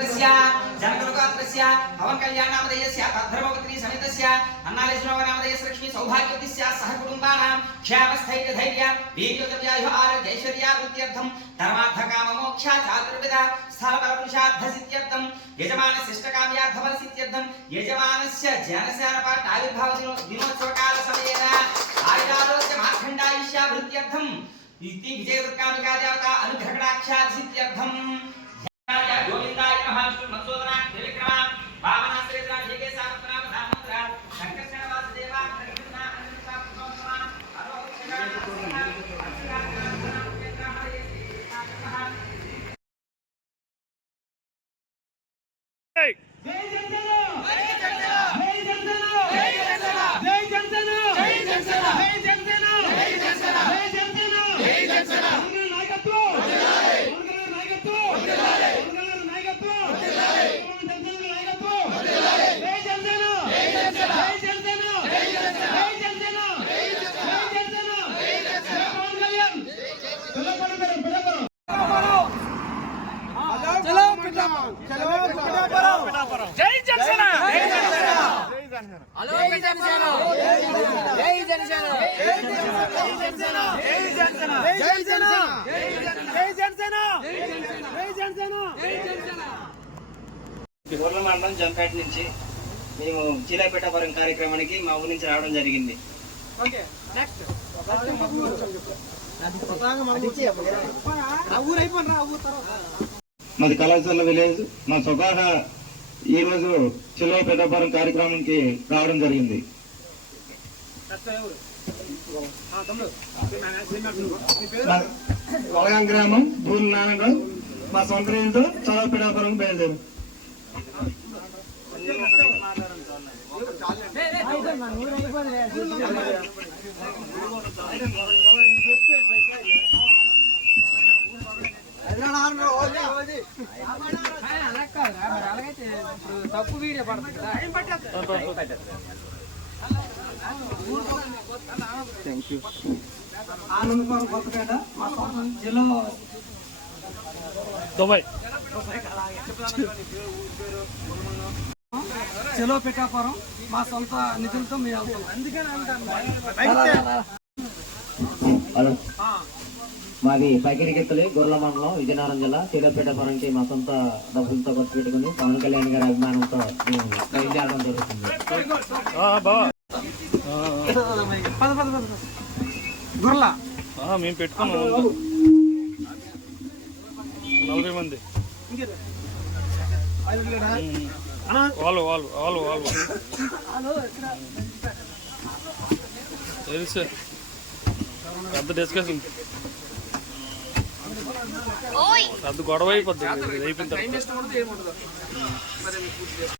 जनकलुकात्रस्य पवन कल्याणामदयस्य तद्धर्मपत्नी समेतस्य अन्नालेश्वरनामदयस्य लक्ष्मी सौभाग्यवतिस्य सह कुटुंबानां क्षेमस्थैर्यधैर्य वीर्योदव्यायुः आरोग्यैश्वर्यावृद्ध्यर्थं धर्मार्थकाममोक्ष चातुर्विध स्थलबलपुरुषार्थसिद्ध्यर्थं यजमानशिष्टकाम्यार्थफलसिद्ध्यर्थं यजमानस्य जनसेनपाठ आविर्भाव दिनोत्सवकाल समयेन आयुरारोग्यमार्खण्डायुष्यावृद्ध्यर्थं इति विजयदुर्गाम्बिका देवता अनुग्रहकटाक्षासिद्ध्यर्थं गोविंदाय महाविष्णु मत्सोदना त्रिविक्रमा वामनाश्रेत्रा जेके सात्वना धामोत्रा शंकरशरण वासुदेवा कृष्णा अनंता पुष्पमा जय जनसेना हेलो जय जनसेना जय जनसेना जय जनसेना जय जनसेना जय जनसेना जय जनसेना जय जनसेना जय जनसेना గొర్ల మండలం జంపేట నుంచి మేము చీలాపేటపురం కార్యక్రమానికి మా ఊరి నుంచి రావడం జరిగింది. ఓకే నెక్స్ట్ మాది కళాశాల విలేజ్. మా స్వతహా ఈరోజు చీలాపేటపురం కార్యక్రమానికి రావడం జరిగింది. వలగాం గ్రామం బూరు నారాయణరావు. మా సొంత రేంతో చీలాపేటపురం బయలుదేరు. తప్పు వీడియో పడుతుంది ఆనందపురం కొత్తపేట మా సొంత జిల్లా దుబాయ్ చెలో పిఠాపురం మా సొంత నిధులతో మేము మాది పైకిరికెత్తలి గొర్ల మండలం విజయనగరం జిల్లా చీలాపేటపురంకి మా సొంత డబ్బులతో ఖర్చు పెట్టుకుని పవన్ కళ్యాణ్ గారి అభిమానంతో మేము బయలుదేరడం జరుగుతుంది. గుర్ల మేము పెట్టుకున్నాం 40 మంది వాళ్ళు వాళ్ళు వాళ్ళు వాళ్ళు తెలుసు పెద్ద డిస్కషన్ పెద్ద గొడవ అయిపోద్ది అయిపోయింది.